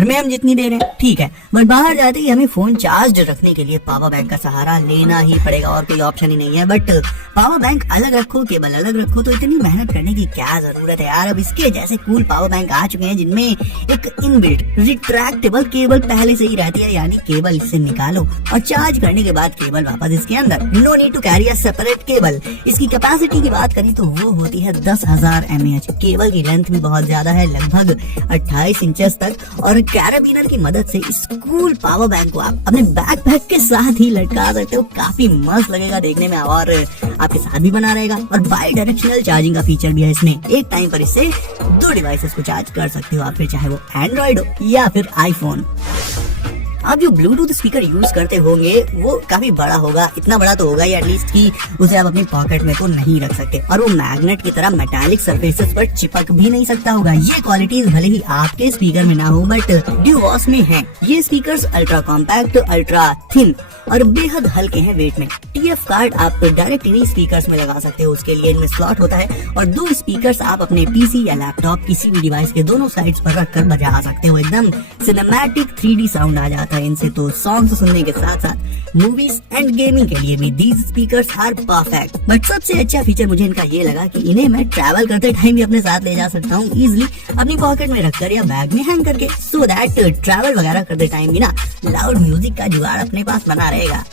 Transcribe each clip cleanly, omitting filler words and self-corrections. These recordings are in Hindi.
घर में हम जितनी दे रहे हैं ठीक है, बट बाहर जाते ही हमें फोन चार्ज रखने के लिए पावर बैंक का सहारा लेना ही पड़ेगा, और कोई ऑप्शन ही नहीं है। बट पावर बैंक अलग रखो, केबल अलग रखो, तो इतनी मेहनत करने की क्या जरूरत है यार। अब इसके जैसे कूल पावर बैंक आ चुके हैं जिनमें एक इनबिल्ट रिट्रैक्टेबल केबल पहले से ही रहती है, यानी केबल इससे निकालो और चार्ज करने के बाद केबल वापस इसके अंदर। No need to carry a separate cable. इसकी कैपेसिटी की बात करें तो वो होती है 10,000 mAh। केबल की लेंथ भी बहुत ज्यादा है, लगभग 28 इंचेस तक, और कैराबिनर की मदद से इस कूल पावर बैंक को आप अपने बैकपैक के साथ ही लटका सकते हो। काफी मस्त लगेगा देखने में और आपके साथ भी बना रहेगा। और बाई डायरेक्शनल चार्जिंग का फीचर भी है इसमें। एक टाइम पर इससे 2 डिवाइसेस को चार्ज कर सकते हो आप, फिर चाहे वो एंड्रॉइड हो या फिर आईफोन। आप जो ब्लूटूथ स्पीकर यूज करते होंगे वो काफी बड़ा होगा, इतना बड़ा तो होगा ही एटलीस्ट कि उसे आप अपनी पॉकेट में तो नहीं रख सकते, और वो मैग्नेट की तरह मेटालिक सरफेसेस पर चिपक भी नहीं सकता होगा। ये क्वालिटीज भले ही आपके स्पीकर में ना हो बट ड्यूवॉस में हैं। ये speakers ultra compact, ultra thin और बेहद हल्के हैं वेट में। TF कार्ड आप डायरेक्ट इन्हीं स्पीकर्स में लगा सकते हो, उसके लिए इनमें स्लॉट होता है, और 2 स्पीकर्स आप अपने पीसी या लैपटॉप किसी भी डिवाइस के दोनों साइड्स पर रखकर बजा सकते हो। एकदम सिनेमैटिक 3D साउंड आ जाता है इनसे, तो सॉन्ग्स सुनने के साथ साथ मूवीज एंड गेमिंग के लिए भी these speakers are perfect. But सबसे अच्छा फीचर मुझे इनका ये लगा कि इन्हें मैं ट्रैवल करते टाइम भी अपने साथ ले जा सकता हूँ इजिली, अपनी पॉकेट में रखकर या बैग में हैंग करके, सो दैट ट्रैवल वगैरह करते टाइम भी ना लाउड म्यूजिक का जुगाड़ अपने पास बना रहेगा।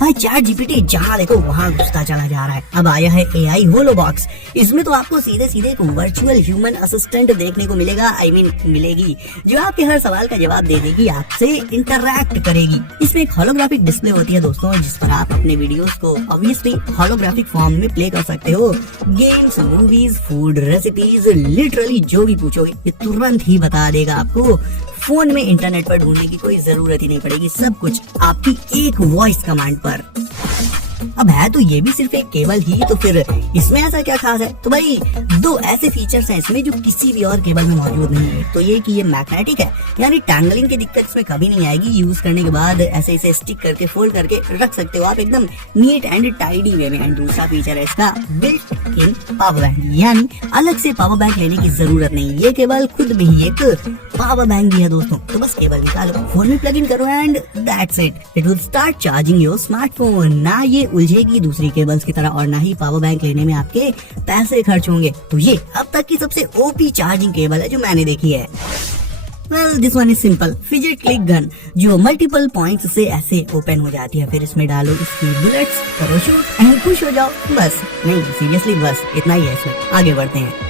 भाई ChatGPT जहाँ देखो वहाँ घुसता चला जा रहा है। अब आया है AI होलो बॉक्स। इसमें तो आपको सीधे सीधे एक वर्चुअल ह्यूमन असिस्टेंट देखने को मिलेगा, मिलेगी, जो आपके हर सवाल का जवाब दे देगी, आपसे इंटरैक्ट करेगी। इसमें एक होलोग्राफिक डिस्प्ले होती है दोस्तों, जिस पर आप अपने वीडियोस को ऑब्वियसली होलोग्राफिक फॉर्म में प्ले कर सकते हो। Games, movies, food recipes, literally जो भी पूछोगे ये तुरंत ही बता देगा आपको। फोन में इंटरनेट पर ढूंढने की कोई जरूरत ही नहीं पड़ेगी, सब कुछ आपकी एक वॉइस कमांड पर। अब है तो ये भी सिर्फ एक केबल ही, तो फिर इसमें ऐसा क्या खास है? तो भाई 2 ऐसे फीचर्स हैं इसमें जो किसी भी और केबल में मौजूद नहीं है। तो ये कि ये मैग्नेटिक है, यानी टैंगलिंग की दिक्कत इसमें कभी नहीं आएगी। यूज करने के बाद ऐसे इसे स्टिक करके फोल्ड करके रख सकते हो आप एकदम नीट एंड टाइडी वे में। एंड दूसरा फीचर है इसका बिल्ट इन पावर बैंक, यानी अलग से पावर बैंक लेने की जरूरत नहीं। ये केबल खुद में ही एक पावर बैंक भी है दोस्तों। तो बस केबल निकालो, फोन में प्लग इन करो and that's it, it will start charging your smartphone. ना ये उलझेगी दूसरी केबल्स की तरह, और ना ही पावर बैंक लेने में आपके पैसे खर्च होंगे। तो ये अब तक की सबसे ओपी चार्जिंग केबल है जो मैंने देखी है। Well, this one is simple, fidget click gun, जो मल्टीपल पॉइंट्स से ऐसे ओपन हो जाती है। फिर इसमें डालो इसकी बुलेट्स, करो शूट एंड खुश हो जाओ। बस नहीं, सीरियसली बस इतना ही है इसमें। आगे बढ़ते हैं।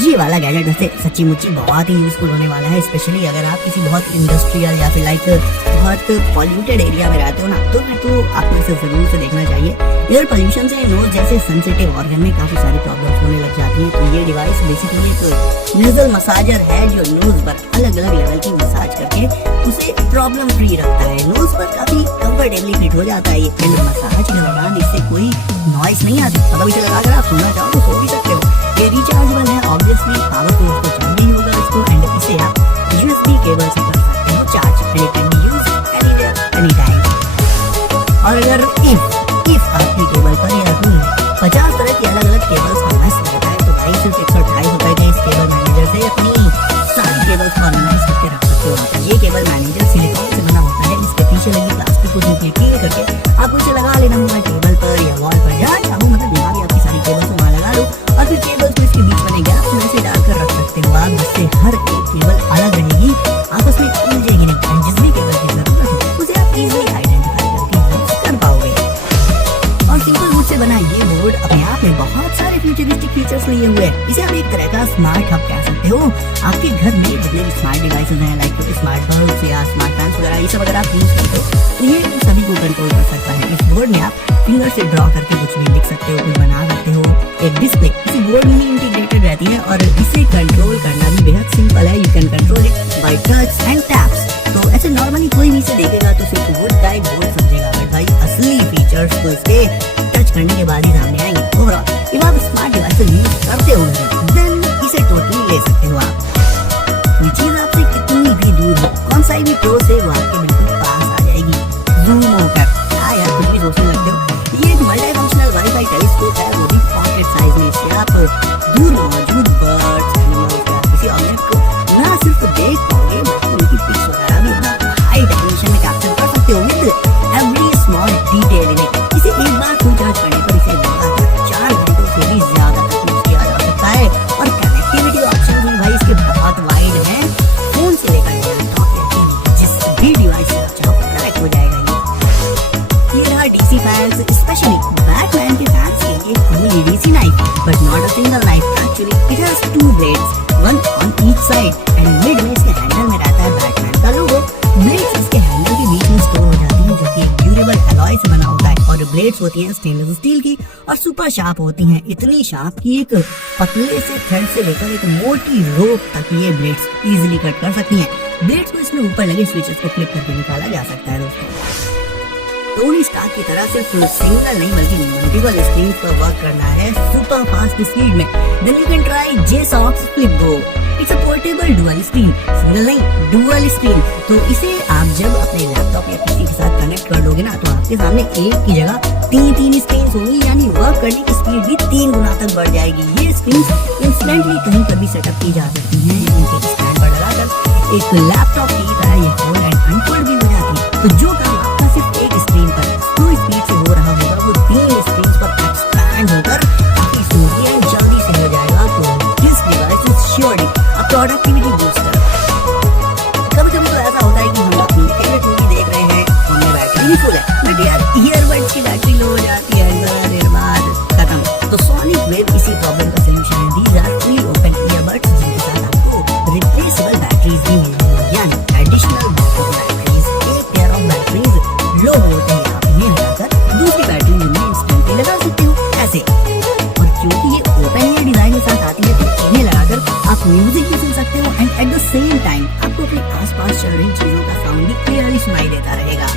ये वाला गैजेट वैसे सच्ची मुच्ची बहुत ही यूजफुल होने वाला है, स्पेशली अगर आप किसी बहुत इंडस्ट्रियल या फिर लाइक बहुत पॉल्यूटेड एरिया में रहते हो ना, तो फिर तो आपको इसे जरूर से देखना चाहिए। इधर पोल्यूशन से नोज जैसे सेंसिटिव ऑर्गन में काफी सारी प्रॉब्लम्स होने लग जाती हैं। तो ये डिवाइस बेसिकली एक नेजल मसाजर है जो नोज पर अलग अलग लेवल की मसाज करके उसे प्रॉब्लम फ्री रखता है। नोज पर काफी कंफर्टेबली फिट हो जाता है ये, एंड मसाज के दौरान इससे कोई नॉइस नहीं आती। मतलब इसे लगाकर आप सुनना चाहो तो सो भी सकते हो। ये रिचार्जेबल है, ऑब्वियसली पावर सोर्स तो चाहिए ही होगा इसको, एंड इसे आप USB केबल से कर सकते हो charge, and it can be used anywhere any time. और अगर इफ आपकी केबल पर या रूम में 50 तरह की अलग अलग केबल्स का मैस रहता है, तो भाई सिर्फ 128 रुपए के इस केबल मैनेजर से अपनी सारी केबल्स को ऑर्गेनाइज करके रख सकते हो। ये केबल मैनेजर सिलिकॉन से बना होता है, इसके पीछे लगी प्लास्टिक को क्लीन करके आपको इसे लगा लेना होगा टेबल पर या वॉल पर, जहाँ चाहो, मतलब जहाँ भी आपकी सारी केबल्स को वहाँ लगा लो, और फिर केबल्स को इसके बीच में गैप में से डालकर रख सकते हो आप, जिससे हर एक केबल अलग रहेगी, आपस में उलझेगी नहीं, एंड जिस भी केबल की जरूरत हो उसे आप इजीली आइडेंटिफाई करके यूज कर पाओगे। और सिंपल वुड से बना ये बोर्ड अपने आप में बहुत सारे फ्यूचरिस्टिक फीचर्स लिए हुए है। इसे आप एक तरह का स्मार्ट हब कह सकते हो। आपके घर में जितने भी स्मार्ट डिवाइसेस हैं, लाइक स्मार्ट बल्ब या स्मार्ट फैंस वगैरह, ये सब अगर आप यूज करते हो तो ये सभी को कंट्रोल कर सकता है। इस बोर्ड में आप फिंगर से ड्रॉ करके कुछ भी लिख सकते हो, कुछ बना सकते हो। एक डिस्प्ले इसी बोर्ड में ही इंटीग्रेटेड रहती है, और इसे कंट्रोल करना भी बेहद सिंपल है। You can control it by touch and taps. तो ऐसे नॉर्मली कोई भी इसे देखेगा तो सिर्फ वुड टाइप बोर्ड समझेगा, बट भाई असली फीचर्स तो इसके टच करने के बाद ही सामने आएंगे। ओवरऑल जब आप स्मार्ट डिवाइस यूज करते हो देन इसे टोटली ले सकते हो आप। ये चीज आपसे कितनी भी दूर हो, कौन सा भी प्रो से वो आपके बिल्कुल पास आ जाएगी जूम होकर। यार कुछ भी सोचने लगते हो। ये एक मल्टी फंक्शनल वाईफाई टेलीस्कोप है, वो भी पॉकेट साइज में। इससे आप दूर मौजूद बर्ड्स, एनिमल्स या किसी ऑब्जेक्ट को ना सिर्फ देख पाओगे ब्लेड्स होती हैं स्टेनलेस स्टील की और सुपर शार्प होती हैं, इतनी शार्प कि एक पतले से थ्रेड से लेकर एक मोटी रोप तक ये ब्लेड्स इजीली कट कर सकती हैं। ब्लेड्स को इसमें ऊपर लगे स्विचेस को क्लिक करके निकाला जा सकता है दोस्तों। टोनी स्टार्क की तरह सिर्फ सिंगल नहीं बल्कि मल्टीपल स्क्रीन पर वर्क करना है सुपर फास्ट स्पीड में, then you can try JSOX Flip Go। It's a portable dual screen, single नहीं डुअल स्क्रीन। तो इसे आप जब अपने लैपटॉप या पीसी के साथ कनेक्ट कर लोगे ना तो आपके सामने एक की जगह तीन स्क्रीन होंगी, यानी वर्क करने की स्पीड भी 3 गुना तक बढ़ जाएगी। ये स्क्रीन इंस्टेंटली कहीं पर भी सेटअप की जा सकती है, इनके स्टैंड पर लगाकर एक लैपटॉप की तरह ये फोल्ड एंड अनफोल्ड भी हो जाती है। तो जो काम आपका सिर्फ एक स्क्रीन पर स्लो स्पीड से हो रहा होगा वो 3 स्क्रीन पर एक्सपैंड होकर काफी स्मूथली एंड जल्दी से हो जाएगा। तो this device is surely a productivity booster. कभी-कभी तो ऐसा होता है कि हम अपनी फेवरेट मूवी देख रहे हैं, हमें बैटरी नहीं फुल है, बट यार ईयरबड्स की बैटरी लो हो जाती है, थोड़ा देर बाद खत्म। तो सोनिक वेव इसी प्रॉब्लम का सलूशन है। These are free open earbuds जिनके साथ आपको रिप्लेसेबल बैटरीज भी मिलेंगी, यानी एडिशनल बैटरीज, एक पेयर ऑफ बैटरीज लो होते हैं आप इन्हें हटाकर दूसरी बैटरी में इंस्टेंटली लगा सकते हो ऐसे। और क्योंकि ये ओपन ईयर डिजाइन के साथ आती है तो इन्हें लगाकर आप म्यूजिक भी सुन सकते हो and at the same time आपको अपने आसपास चल रही चीजों का साउंड भी क्लियरली सुनाई देता रहेगा।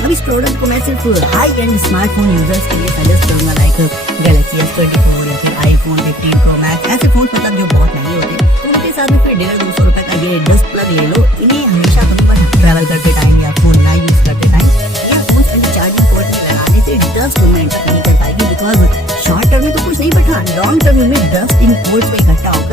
अब इस प्रोडक्ट को मैं सिर्फ हाई एंड स्मार्टफोन यूजर्स के लिए सजेस्ट करूंगा, लाइक Galaxy S24 या फिर iPhone 15 Pro Max, ऐसे फोन मतलब जो बहुत महंगे होते हैं। तो उनके साथ में फिर 150-200 रुपए का ये डस्ट प्लग ले लो। इन्हें हमेशा कभी पर ट्रैवल करते टाइम या फोन ना यूज करते टाइम या फोन वाली चार्जिंग पोर्ट में लगाने से डस्ट मूवमेंट नहीं कर पाएगी, बिकॉज शॉर्ट टर्म में तो कुछ नहीं, बट हाँ लॉन्ग टर्म में डस्ट इन पोर्ट्स में इकट्ठा होकर